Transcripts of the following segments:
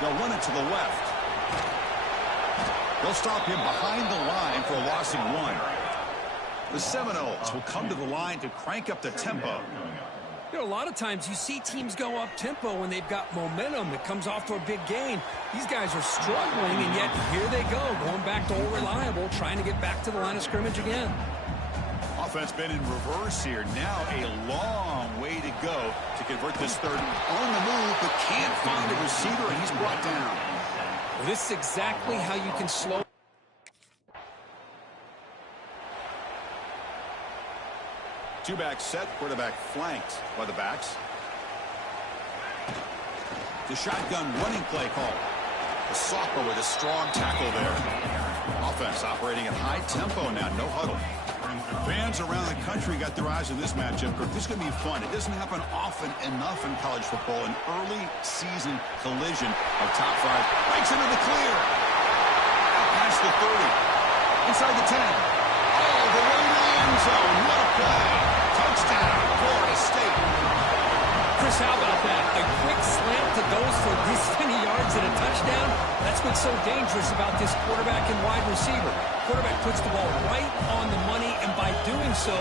They'll run it to the left. They'll stop him behind the line for a loss of 1. The Seminoles will come to the line to crank up the tempo. You know, a lot of times you see teams go up tempo when they've got momentum that comes off to a big gain. These guys are struggling, and yet here they go, going back to old reliable, trying to get back to the line of scrimmage again. Offense been in reverse here. Now a long way to go to convert this third. On the move, but can't find a receiver, and he's brought down. Well, this is exactly how you can slow. Two-back set, quarterback flanked by the backs. The shotgun running play call. The sophomore with a strong tackle there. Offense operating at high tempo now, no huddle. Fans around the country got their eyes on this matchup. This is going to be fun. It doesn't happen often enough in college football. An early season collision of top 5. Breaks into the clear. Out past the 30. Inside the 10. All the way to the end zone. What a play. Touchdown, Florida State. Chris, how about that? A quick slant that goes for this many yards and a touchdown. That's what's so dangerous about this quarterback and wide receiver. Quarterback puts the ball right on the money, and by doing so,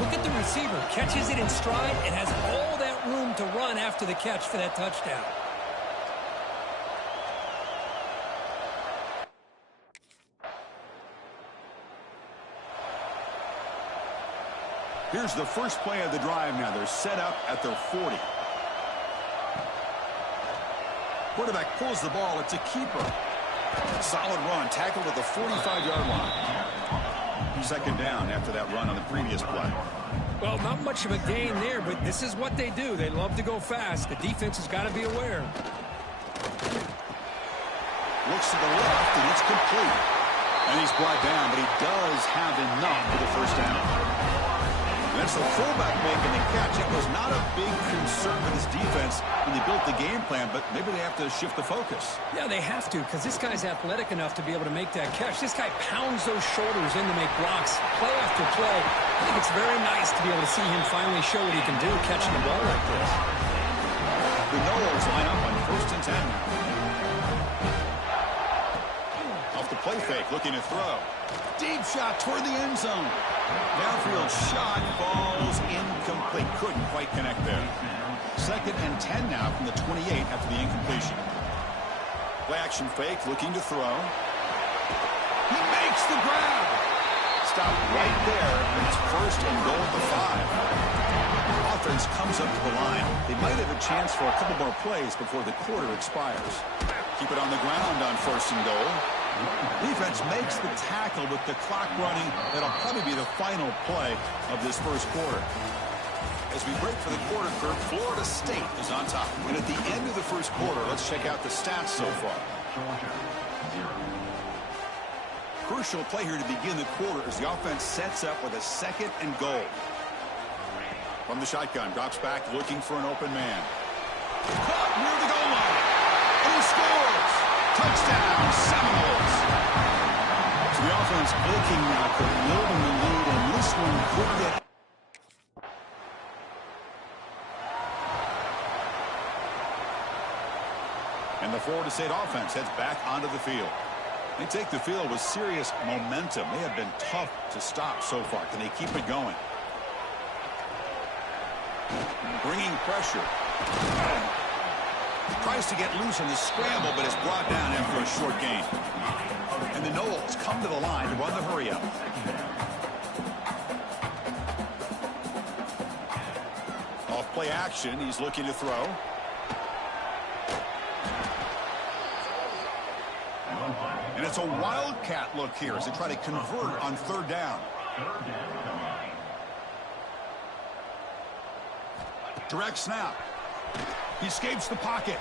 look at the receiver. Catches it in stride and has all that room to run after the catch for that touchdown. Here's the first play of the drive now. They're set up at their 40. Quarterback pulls the ball. It's a keeper. Solid run. Tackled at the 45-yard line. Second down after that run on the previous play. Well, not much of a gain there, but this is what they do. They love to go fast. The defense has got to be aware. Looks to the left, and it's complete. And he's brought down, but he does have enough for the first down. That's the fullback making the catch. It was not a big concern for this defense when they built the game plan, but maybe they have to shift the focus. Yeah, they have to, because this guy's athletic enough to be able to make that catch. This guy pounds those shoulders in to make blocks, play after play. I think it's very nice to be able to see him finally show what he can do catching the ball like this. The Noles line up on 1st and 10. Off the play fake, looking to throw. Deep shot toward the end zone. Downfield shot falls incomplete. Couldn't quite connect there. 2nd and 10 now from the 28 after the incompletion. Play action fake, looking to throw. He makes the grab. Stop right there, and it's 1st and goal at the 5. Offense comes up to the line. They might have a chance for a couple more plays before the quarter expires. Keep it on the ground on 1st and goal. Defense makes the tackle with the clock running. That'll probably be the final play of this first quarter. As we break for the quarter curve, Florida State is on top. And at the end of the first quarter, let's check out the stats so far. Crucial play here to begin the quarter as the offense sets up with a 2nd and goal. From the shotgun, drops back looking for an open man. Caught near the goal line. And he scores. Touchdown, Seminoles. So the offense looking now for building the lead, and this one could get. And the Florida State offense heads back onto the field. They take the field with serious momentum. They have been tough to stop so far. Can they keep it going? Bringing pressure. Tries to get loose on the scramble, but is brought down after a short gain. And the Noles come to the line to run the hurry-up. Off play action, he's looking to throw. And it's a wildcat look here as they try to convert on 3rd down. Direct snap. He escapes the pocket.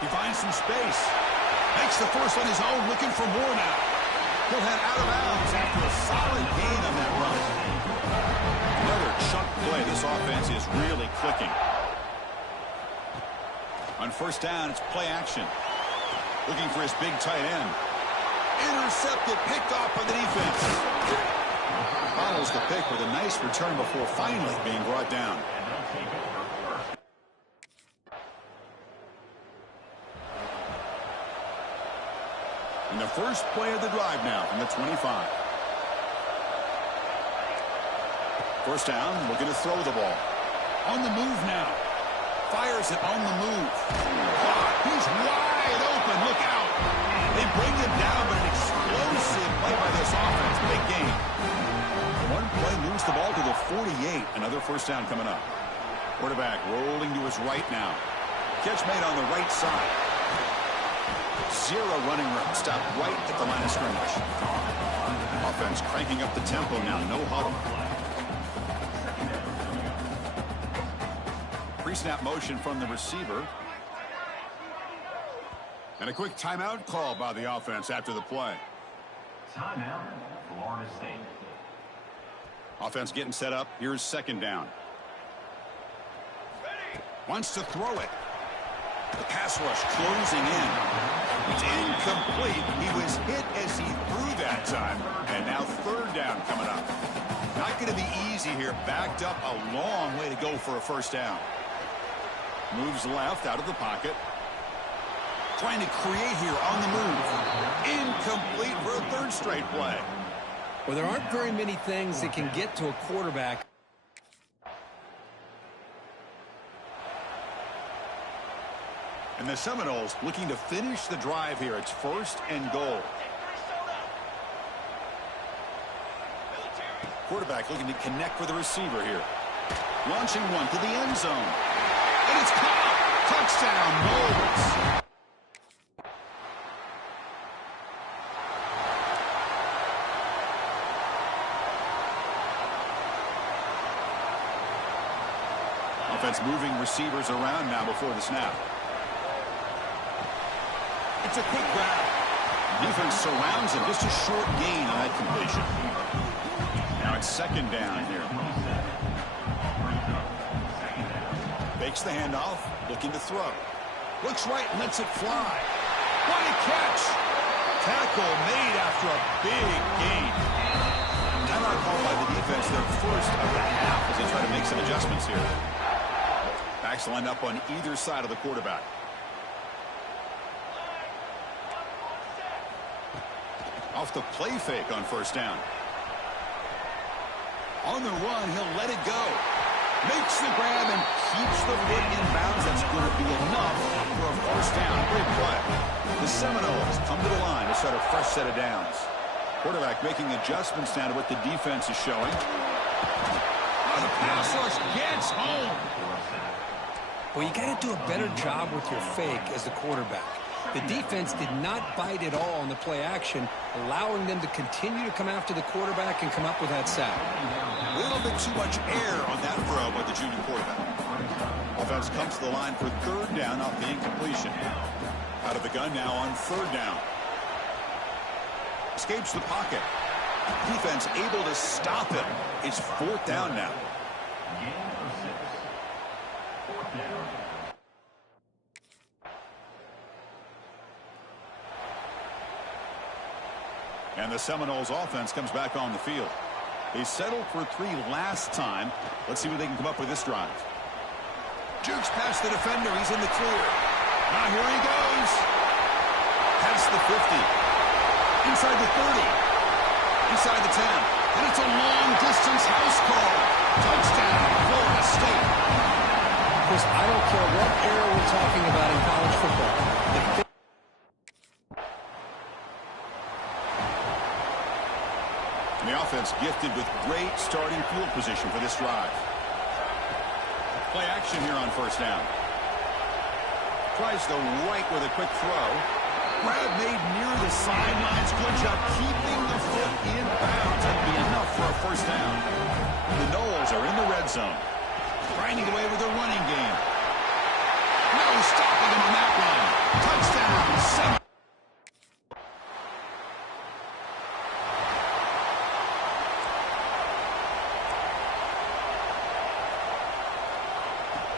He finds some space. Makes the first on his own, looking for more now. He'll head out of bounds after a solid gain on that run. Another chunk play. This offense is really clicking. On 1st down, it's play action. Looking for his big tight end. Intercepted, picked off by the defense. Follows the pick with a nice return before finally being brought down. And the first play of the drive now from the 25. First down, looking to throw the ball. On the move now. Fires it on the move. He's wide open. Look out. They bring him down, but an explosive play by this offense. Big gain. One play moves the ball to the 48. Another first down coming up. Quarterback rolling to his right now. Catch made on the right side. Zero running room. Stopped right at the line of scrimmage. Offense cranking up the tempo now. No huddle. Pre-snap motion from the receiver. And a quick timeout call by the offense after the play. Timeout, Florida State. Offense getting set up. Here's second down. Wants to throw it. The pass rush closing in. It's incomplete. He was hit as he threw that time. And now third down coming up. Not going to be easy here. Backed up a long way to go for a first down. Moves left out of the pocket. Trying to create here on the move. Incomplete for a third straight play. Well, there aren't very many things that can get to a quarterback. And the Seminoles looking to finish the drive here. It's first and goal. Quarterback looking to connect with the receiver here. Launching one to the end zone. And it's caught. Touchdown, Noles. Offense moving receivers around now before the snap. It's a quick grab. Defense surrounds him. Just a short gain on that completion. Now it's second down here. Makes the handoff. Looking to throw. Looks right and lets it fly. What a catch. Tackle made after a big gain. Timeout called by the defense, their first of the half as they try to make some adjustments here. Backs lined up on either side of the quarterback. Off the play fake on first down. On the run, he'll let it go. Makes the grab and keeps the foot in bounds. That's going to be enough for a first down. Great play. The Seminoles come to the line to set a fresh set of downs. Quarterback making adjustments down to what the defense is showing. Oh, the pass rush gets home. Well, you got to do a better job with your fake as the quarterback. The defense did not bite at all on the play action, allowing them to continue to come after the quarterback and come up with that sack. A little bit too much air on that throw by the junior quarterback. Offense comes to the line for third down off the incompletion. Out of the gun now on third down. Escapes the pocket. Defense able to stop him. It's fourth down now. And the Seminoles offense comes back on the field. They settled for 3 last time. Let's see what they can come up with this drive. Jukes past the defender. He's in the clear. Now here he goes. Past the 50. Inside the 30. Inside the 10. And it's a long-distance house call. Touchdown, Florida State. Chris, I don't care what era we're talking about in college football. The offense gifted with great starting field position for this drive. Play action here on first down. Tries the right with a quick throw. Grab made near the sidelines. Good job keeping the foot in bounds. That'll be enough for a first down. The Noles are in the red zone. Grinding away with a running game. No stopping them on that run. Touchdown.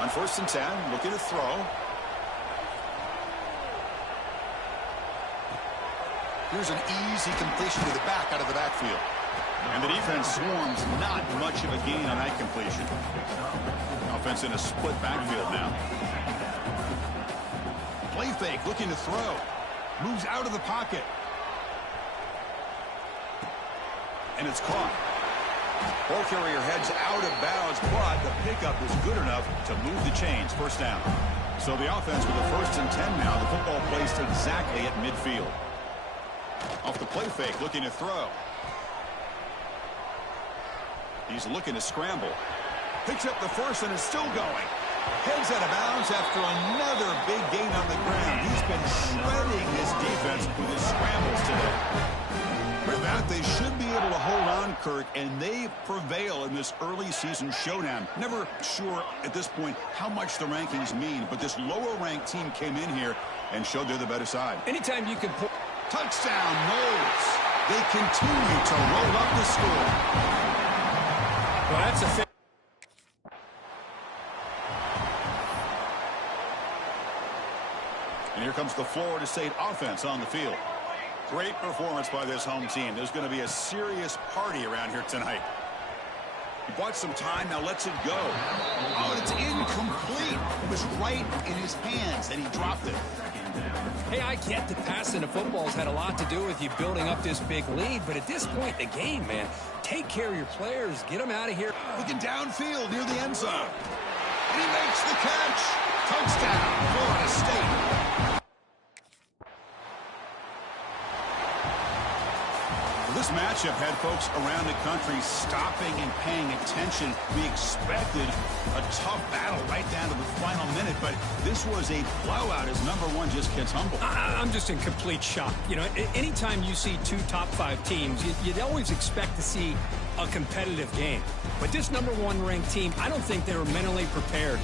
On first and 10, looking to throw. Here's an easy completion to the back out of the backfield. And the defense swarms, not much of a gain on that completion. Offense in a split backfield now. Play fake, looking to throw. Moves out of the pocket. and it's caught. Ball carrier heads out of bounds, but the pickup is good enough to move the chains. First down. So the offense with a 1st and 10 now. The football placed exactly at midfield. Off the play fake, looking to throw. He's looking to scramble. Picks up the first and is still going. Heads out of bounds after another big gain on the ground. He's been shredding this defense with his scrambles today. With that, they should be able to hold on, Kirk, and they prevail in this early season showdown. Never sure at this point how much the rankings mean, but this lower-ranked team came in here and showed they're the better side. Anytime you can pull... Touchdown, Noles. They continue to roll up the score. Well, that's a... And here comes the Florida State offense on the field. Great performance by this home team. There's going to be a serious party around here tonight. He bought some time, now lets it go. Oh, and it's incomplete. It was right in his hands, and he dropped it. Hey, I get that passing the football's had a lot to do with you building up this big lead, but at this point in the game, man, take care of your players. Get them out of here. Looking downfield near the end zone. And he makes the catch. Touchdown, Florida State. This matchup had folks around the country stopping and paying attention. We expected a tough battle right down to the final minute, but this was a blowout as number one just gets humbled. I'm just in complete shock. You know, anytime you see two top 5 teams, you'd always expect to see a competitive game. But this number 1 ranked team, I don't think they were mentally prepared.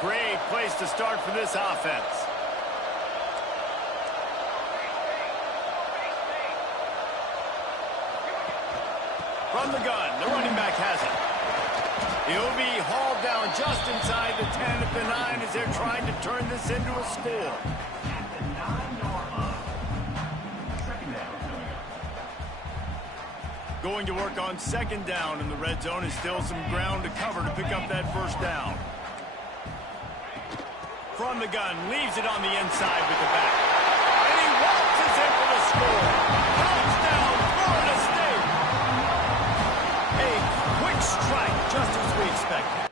Great place to start for this offense. From the gun, the running back has it. He'll be hauled down just inside the 10 at the 9 as they're trying to turn this into a score. Going to work on 2nd down in the red zone is still some ground to cover to pick up that 1st down. From the gun, leaves it on the inside with the back. And he waltzes in for the score. Touchdown, Florida State. A quick strike, just as we expected.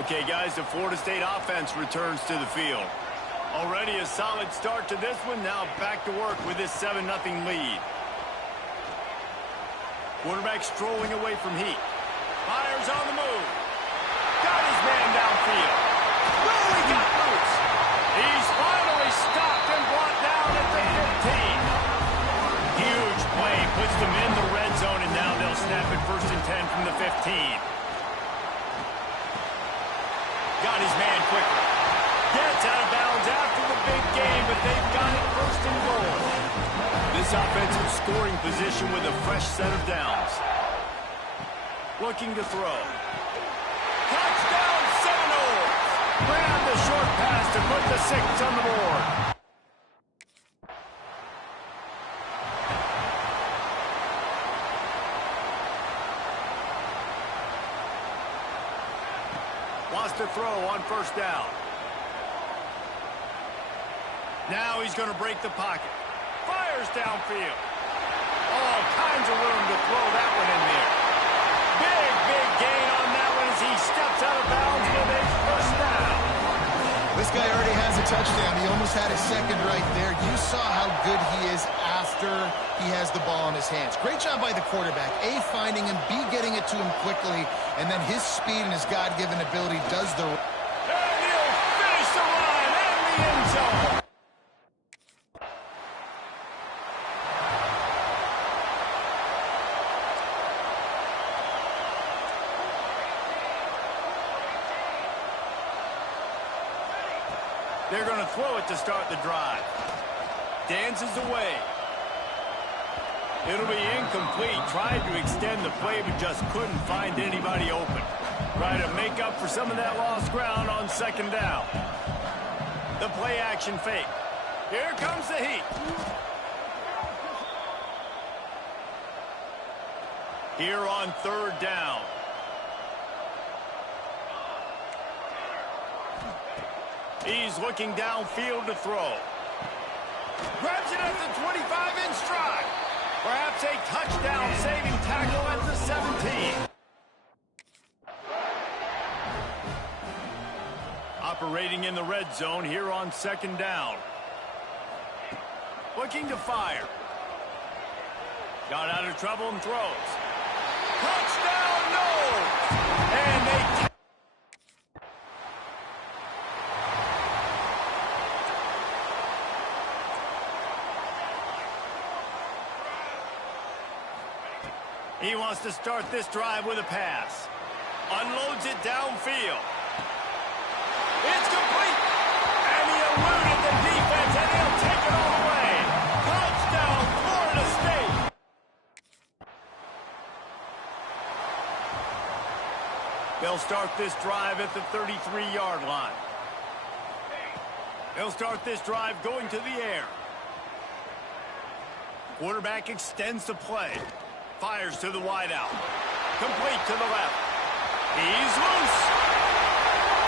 Okay, guys, the Florida State offense returns to the field. Already a solid start to this one. Now back to work with this 7-0 lead. Quarterback strolling away from heat. Fires on the move. Got his man downfield. Oh, he got loose. He's finally stopped and brought down at the 15. Huge play. Puts them in the red zone, and now they'll snap it 1st and 10 from the 15. Got his man quickly. Gets out of bounds after the big game, but they've got it 1st and goal. This offensive scoring position with a fresh set of downs. Looking to throw. Touchdown, Seminoles! Ran the short pass to put the 6 on the board. Wants to throw on 1st down. Now he's going to break the pocket. Fires downfield. All kinds of room to throw that one in there. Big gain on that one as he steps out of bounds with a 1st down. This guy already has a touchdown. He almost had a second right there. You saw how good he is after he has the ball in his hands. Great job by the quarterback. A, finding him, B, getting it to him quickly, and then his speed and his God-given ability does the... And he'll finish the line and the end zone. They're going to throw it to start the drive. Dances away. It'll be incomplete. Tried to extend the play, but just couldn't find anybody open. Try to make up for some of that lost ground on 2nd down. The play action fake. Here comes the heat. Here on 3rd down. He's looking downfield to throw. Grabs it at the 25 in stride. Perhaps a touchdown-saving tackle at the 17. Operating in the red zone here on 2nd down. Looking to fire. Got out of trouble and throws. Touchdown, no! And they... He wants to start this drive with a pass. Unloads it downfield. It's complete. And he eluded the defense, and he'll take it all the way. Touchdown, Florida State. They'll start this drive at the 33-yard line. They'll start this drive going to the air. Quarterback extends the play. Fires to the wideout. Complete to the left. He's loose.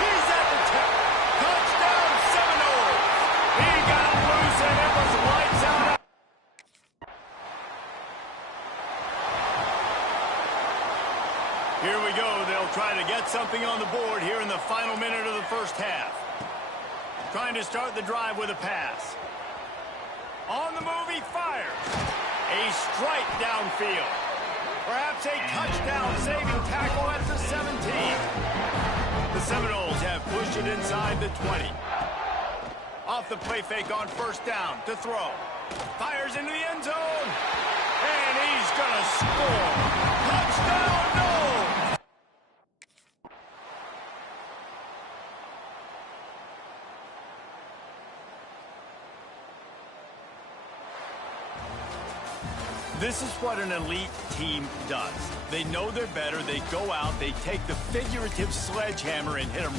He's at the 10. Touchdown, Seminoles. He got him loose, and it was lights out. Here we go. They'll try to get something on the board here in the final minute of the 1st half. Trying to start the drive with a pass. On the move, he fires. A strike downfield. Perhaps a touchdown-saving tackle at the 17. The Seminoles have pushed it inside the 20. Off the play fake on 1st down to throw. Fires into the end zone. And he's going to score. Touchdown, no! This is what an elite team does. They know they're better. They go out. They take the figurative sledgehammer and hit them.